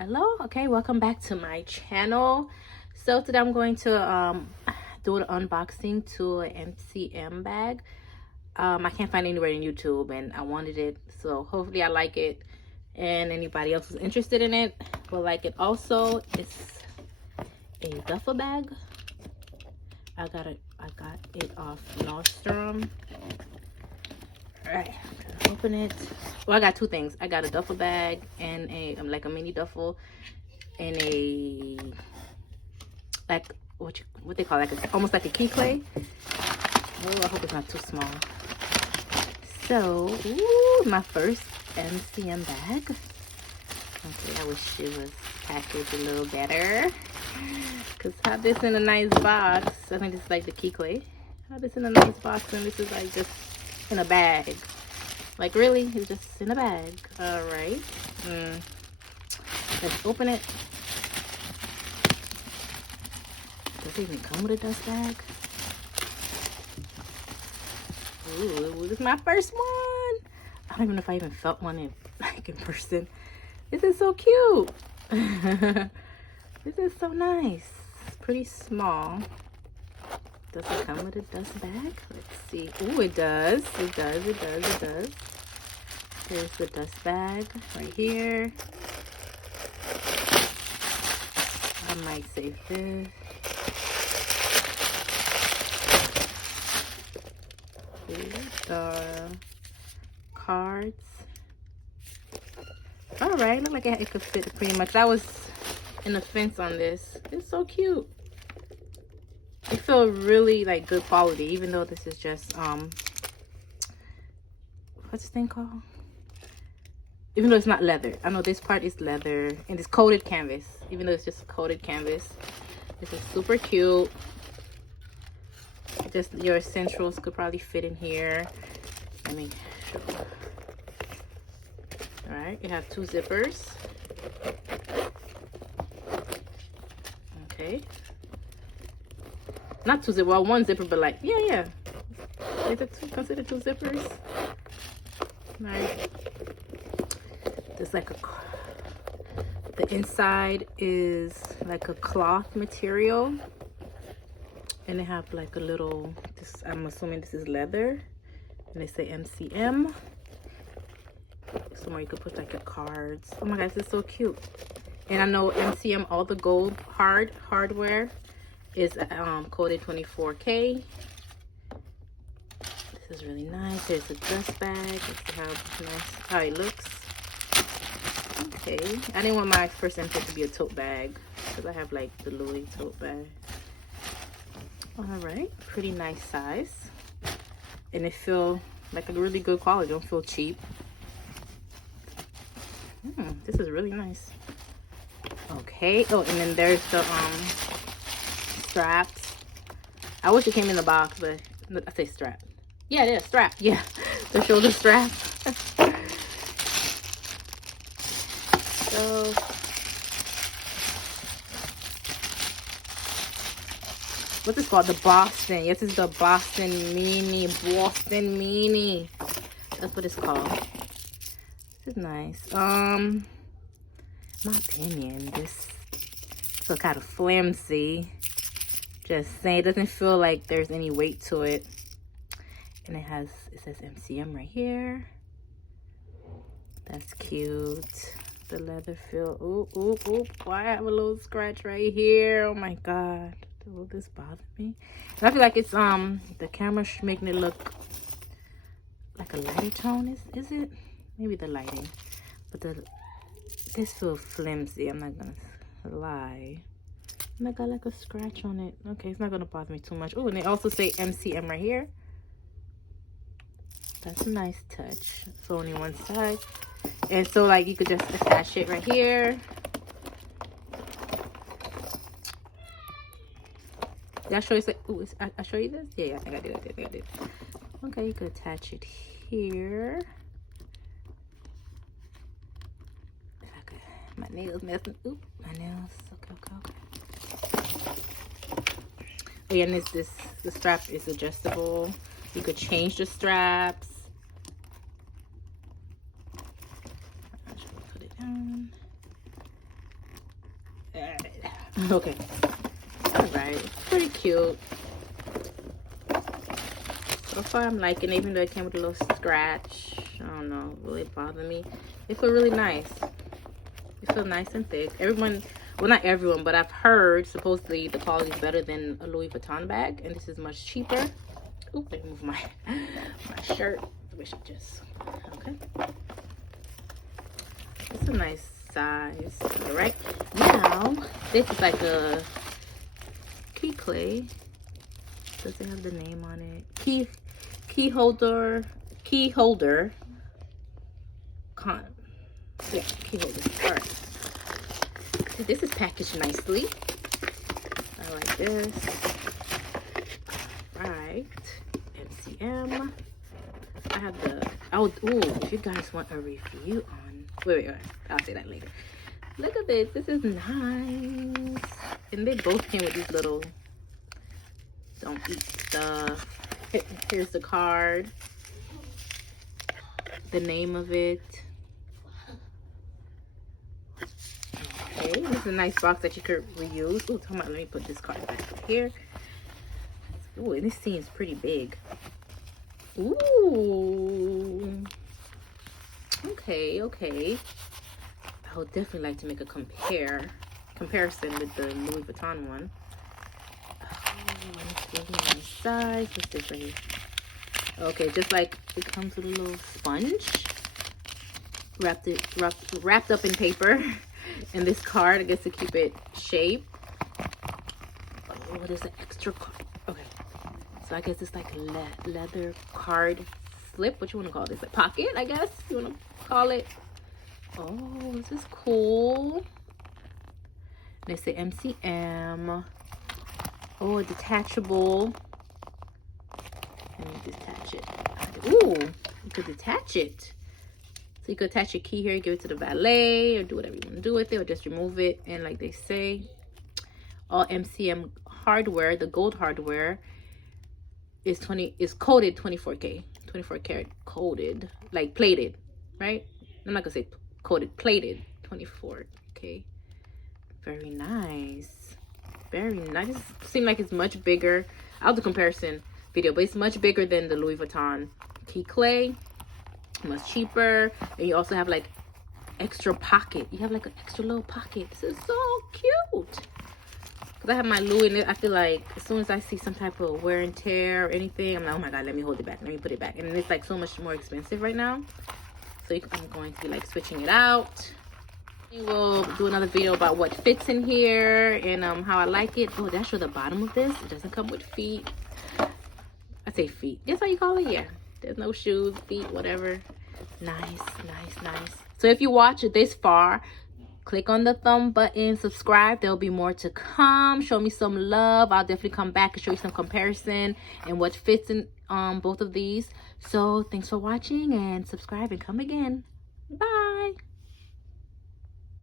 Hello, okay, welcome back to my channel. So today I'm going to do an unboxing to an MCM bag. I can't find it anywhere in YouTube and I wanted it, so hopefully I like it and anybody else who's interested in it will like it also. It's a duffel bag. I got it off Nordstrom. Alright, I'm gonna open it. Well, I got two things. I got a duffel bag and a like a mini duffel and a like what they call almost like a key clay. Oh, I hope it's not too small. So, ooh, my first MCM bag. Okay, I wish it was packaged a little better. Cause have this in a nice box. I think this is like the key clay. Have this in a nice box, and this is like just in a bag. Like really, it's just in a bag. All right. Let's open it. Does it even come with a dust bag? Ooh, this is my first one. I don't even know if I even felt one in person. This is so cute. This is so nice. It's pretty small. Does it come with a dust bag? Let's see. Ooh, it does. It does. Here's the dust bag right here. I might save this. The cards. All right, look like it could fit pretty much. That was in the fence on this. It's so cute. It feels really like good quality, even though this is just what's this thing called? Even though it's not leather. I know this part is leather and it's coated canvas. Even though it's just coated canvas, this is super cute. Just your essentials could probably fit in here. Let me show. All right, you have two zippers. Okay. Not two zippers, well, one zipper, but like, yeah. Is it considered two zippers? All right. There's like the inside is like a cloth material. And they have like a little, I'm assuming this is leather. And they say MCM. Somewhere you could put like your cards. Oh my gosh, this is so cute. And I know MCM, all the gold hardware is coded 24K. This is really nice. There's a dust bag. Let's see how it looks. Okay. I didn't want my first MCM to be a tote bag because I have like the Louis tote bag. All right, pretty nice size, and it feel like a really good quality. Don't feel cheap. This is really nice. Okay. Oh, and then there's the straps. I wish it came in the box, but I say strap. Yeah, it is strap. Yeah, the shoulder strap. So. What's this called? The Boston. Yes, it's the Boston Mini. Boston Mini. That's what it's called. This is nice. My opinion, this feels kind of flimsy. Just saying, it doesn't feel like there's any weight to it. And it says MCM right here. That's cute. The leather feel. Ooh. Why I have a little scratch right here? Oh my God. Will this bother me? And I feel like it's the camera making it look like a lighter tone. Is it? Maybe the lighting, but this feels flimsy. I'm not gonna lie. And I got like a scratch on it. Okay, it's not gonna bother me too much. Oh, and they also say MCM right here. That's a nice touch. So only one side, and so like you could just attach it right here. Did I show you? Ooh, I show you this? Yeah, I think I did. Okay, you could attach it here. If I could, my nails messing. Oop, my nails. Okay. Oh, yeah, and the strap is adjustable. You could change the straps. Put it down. Okay. All right. Pretty cute. So far, I'm liking it, even though it came with a little scratch. I don't know. Really bother me. They feel really nice. They feel nice and thick. Everyone, well, not everyone, but I've heard supposedly the quality is better than a Louis Vuitton bag, and this is much cheaper. Ooh, let me move my shirt. I wish I just, okay. It's a nice size. All right. Now, this is like a key clay. Does it have the name on it? Key holder. Key holder. Yeah, key holder. All right. See, this is packaged nicely. I like this. All right. MCM. I have the, oh, ooh, if you guys want a review on, wait, I'll say that later. Look at this. This is nice. And they both came with these little don't eat stuff. Here's the card. The name of it. Okay, this is a nice box that you could reuse. Ooh, let me put this card back here. Ooh, and this seems pretty big. Ooh. Okay. I would definitely like to make a comparison with the Louis Vuitton one. Oh, it's really nice size. What's this right here? Okay, just like it comes with a little sponge wrapped up in paper, and this card, I guess, to keep it shaped. Oh, there's an extra card. Okay, so I guess it's like leather card slip. What you want to call this? Like pocket, I guess you want to call it. Oh, this is cool. They say MCM. Oh, detachable. Let me detach it. Ooh, you could detach it. So you could attach your key here, give it to the valet, or do whatever you want to do with it, or just remove it. And like they say, all MCM hardware, the gold hardware, is coated 24K. 24 karat coated, like plated, right? I'm not gonna say coated, plated 24K. Very nice. Very nice. Seems like it's much bigger. I'll do comparison video, but it's much bigger than the Louis Vuitton key clay. Much cheaper. And you also have like extra pocket. You have like an extra little pocket. This is so cute. Because I have my Louis, and I feel like as soon as I see some type of wear and tear or anything, I'm like, oh my god, let me hold it back, let me put it back. And it's like so much more expensive right now, so I'm going to be like switching it out. We will do another video about what fits in here and how I like it. Oh, that's for the bottom of this. It doesn't come with feet. I say feet. That's how you call it? Yeah. There's no shoes, feet, whatever. Nice. So if you watch it this far, click on the thumb button, subscribe. There'll be more to come. Show me some love. I'll definitely come back and show you some comparison and what fits in both of these. So thanks for watching, and subscribe and come again. Bye.